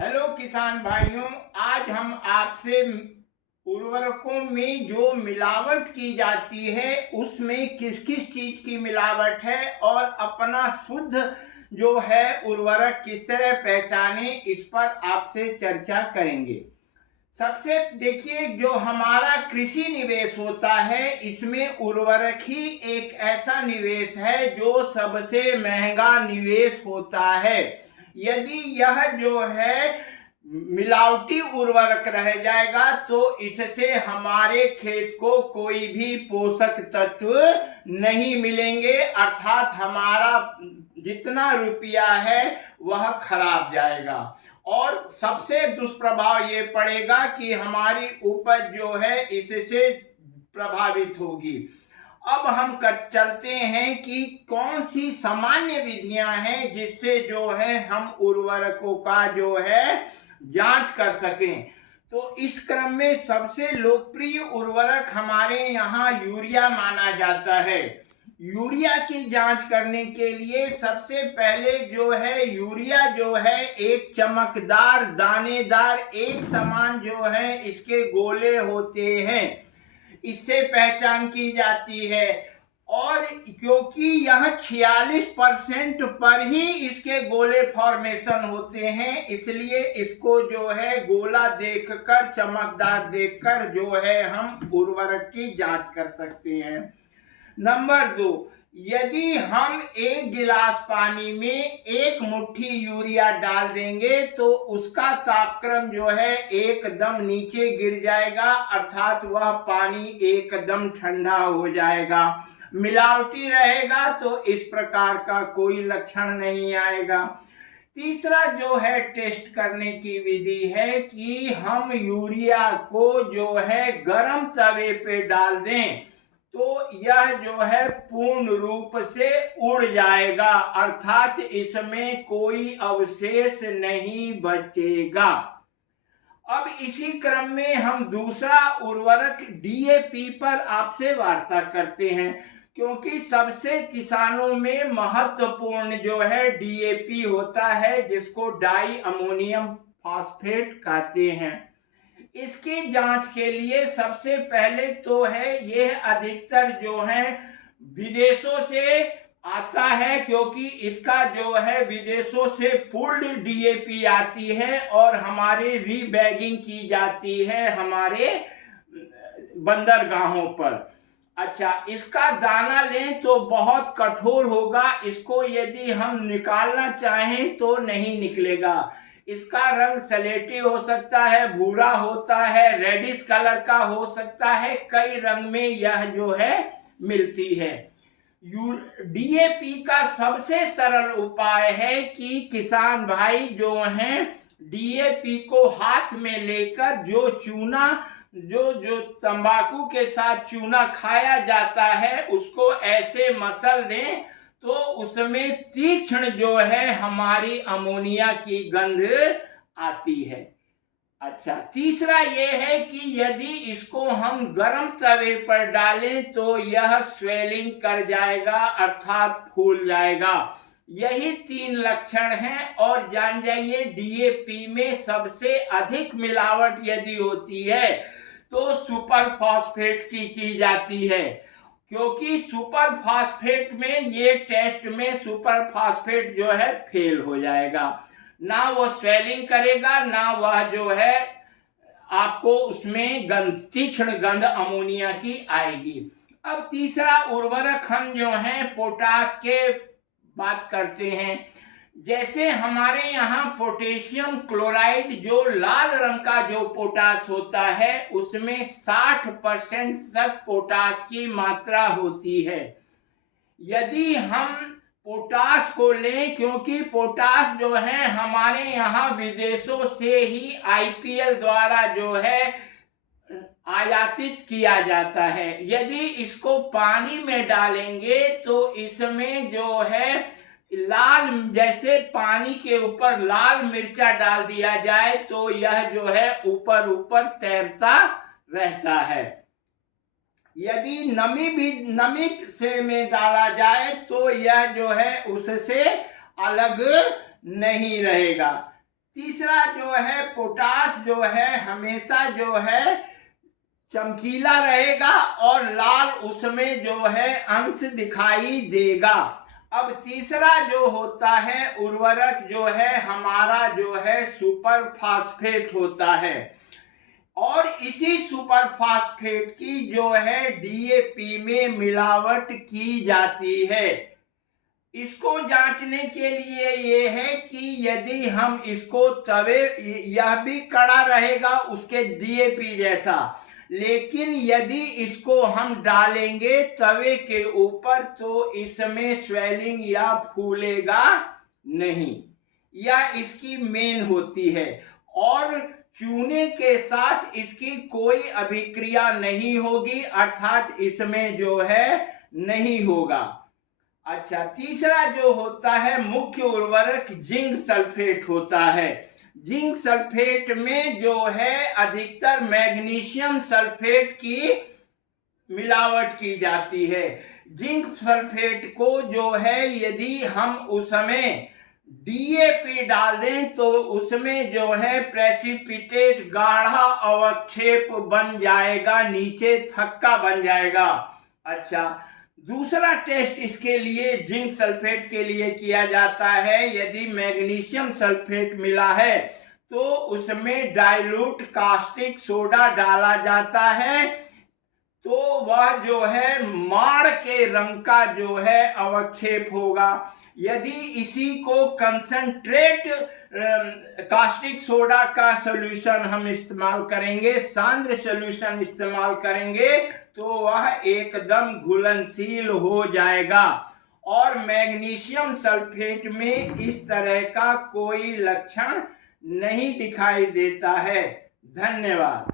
Hello किसान भाइयों, आज हम आपसे उर्वरकों में जो मिलावट की जाती है उसमें किस किस चीज की मिलावट है और अपना शुद्ध जो है उर्वरक किस तरह पहचाने, इस पर आपसे चर्चा करेंगे। सबसे देखिए, जो हमारा कृषि निवेश होता है इसमें उर्वरक ही एक ऐसा निवेश है जो सबसे महंगा निवेश होता है। यदि यह जो है मिलावटी उर्वरक रह जाएगा तो इससे हमारे खेत को कोई भी पोषक तत्व नहीं मिलेंगे, अर्थात हमारा जितना रुपया है वह खराब जाएगा। और सबसे दुष्प्रभाव ये पड़ेगा कि हमारी उपज जो है इससे प्रभावित होगी। अब हम चलते हैं कि कौन सी सामान्य विधियां हैं जिससे जो है हम उर्वरकों का जो है जांच कर सकें। तो इस क्रम में सबसे लोकप्रिय उर्वरक हमारे यहाँ यूरिया माना जाता है। यूरिया की जांच करने के लिए सबसे पहले जो है यूरिया जो है एक चमकदार दानेदार एक समान जो है इसके गोले होते हैं, इससे पहचान की जाती है। और क्योंकि यह 46% पर ही इसके गोले फॉर्मेशन होते हैं, इसलिए इसको जो है गोला देखकर, चमकदार देखकर जो है हम उर्वरक की जांच कर सकते हैं। नंबर 2, यदि हम एक गिलास पानी में एक मुट्ठी यूरिया डाल देंगे तो उसका तापक्रम जो है एकदम नीचे गिर जाएगा, अर्थात वह पानी एकदम ठंडा हो जाएगा। मिलावटी रहेगा तो इस प्रकार का कोई लक्षण नहीं आएगा। तीसरा जो है टेस्ट करने की विधि है कि हम यूरिया को जो है गर्म तवे पे डाल दें तो यह जो है पूर्ण रूप से उड़ जाएगा, अर्थात इसमें कोई अवशेष नहीं बचेगा। अब इसी क्रम में हम दूसरा उर्वरक डीएपी पर आपसे वार्ता करते हैं, क्योंकि सबसे किसानों में महत्वपूर्ण जो है डीएपी होता है, जिसको डाई अमोनियम फॉस्फेट कहते हैं। इसकी जांच के लिए सबसे पहले तो है यह अधिकतर जो है विदेशों से आता है, क्योंकि इसका जो है विदेशों से पुल्ड डीएपी आती है और हमारे रीबैगिंग की जाती है हमारे बंदरगाहों पर। अच्छा, इसका दाना लें तो बहुत कठोर होगा, इसको यदि हम निकालना चाहें तो नहीं निकलेगा। इसका रंग सलेटी हो सकता है, भूरा होता है, रेडिश कलर का हो सकता है, कई रंग में यह जो है मिलती है। डीएपी का सबसे सरल उपाय है कि किसान भाई जो हैं डीएपी को हाथ में लेकर जो चूना जो तंबाकू के साथ चूना खाया जाता है उसको ऐसे मसल दें तो उसमें तीक्ष्ण जो है हमारी अमोनिया की गंध आती है। अच्छा, तीसरा यह है कि यदि इसको हम गर्म तवे पर डालें तो यह स्वेलिंग कर जाएगा, अर्थात फूल जाएगा। यही 3 लक्षण हैं। और जान जाइए, डीएपी में सबसे अधिक मिलावट यदि होती है तो सुपर फॉस्फेट की जाती है, क्योंकि सुपर फास्फेट में ये टेस्ट में सुपर फास्फेट जो है फेल हो जाएगा, ना वो स्वेलिंग करेगा, ना वह जो है आपको उसमें तीक्ष्ण गंध अमोनिया की आएगी। अब तीसरा उर्वरक हम जो है पोटाश के बात करते हैं। जैसे हमारे यहाँ पोटेशियम क्लोराइड जो लाल रंग का जो पोटाश होता है उसमें 60% तक पोटाश की मात्रा होती है। यदि हम पोटाश को लें, क्योंकि पोटाश जो है हमारे यहाँ विदेशों से ही आईपीएल द्वारा जो है आयातित किया जाता है, यदि इसको पानी में डालेंगे तो इसमें जो है लाल, जैसे पानी के ऊपर लाल मिर्चा डाल दिया जाए तो यह जो है ऊपर ऊपर तैरता रहता है। यदि नमी से में डाला जाए तो यह जो है उससे अलग नहीं रहेगा। तीसरा जो है पोटाश जो है हमेशा जो है चमकीला रहेगा और लाल उसमें जो है अंश दिखाई देगा। अब तीसरा जो होता है उर्वरक जो है हमारा जो है सुपर फास्फेट होता है, और इसी सुपर फास्फेट की जो है डीएपी में मिलावट की जाती है। इसको जांचने के लिए ये है कि यदि हम इसको तवे, यह भी कड़ा रहेगा उसके डीएपी जैसा, लेकिन यदि इसको हम डालेंगे तवे के ऊपर तो इसमें स्वेलिंग या फूलेगा नहीं, यह इसकी मेन होती है। और चूने के साथ इसकी कोई अभिक्रिया नहीं होगी, अर्थात इसमें जो है नहीं होगा। अच्छा, तीसरा जो होता है मुख्य उर्वरक जिंक सल्फेट होता है। जिंक सल्फेट में जो है अधिकतर मैग्नीशियम सल्फेट की मिलावट की जाती है। जिंक सल्फेट को जो है यदि हम उसमें डीएपी डाल दें तो उसमें जो है प्रेसिपिटेट गाढ़ा अवक्षेप बन जाएगा, नीचे थक्का बन जाएगा। अच्छा, दूसरा टेस्ट इसके लिए जिंक सल्फेट के लिए किया जाता है। यदि मैग्नीशियम सल्फेट मिला है तो उसमें डाइल्यूट कास्टिक सोडा डाला जाता है, तो वह जो है माड़ के रंग का जो है अवक्षेप होगा। यदि इसी को कंसंट्रेट कास्टिक सोडा का सॉल्यूशन हम इस्तेमाल करेंगे, सांद्र सॉल्यूशन इस्तेमाल करेंगे, तो वह एकदम घुलनशील हो जाएगा। और मैग्नीशियम सल्फेट में इस तरह का कोई लक्षण नहीं दिखाई देता है। धन्यवाद।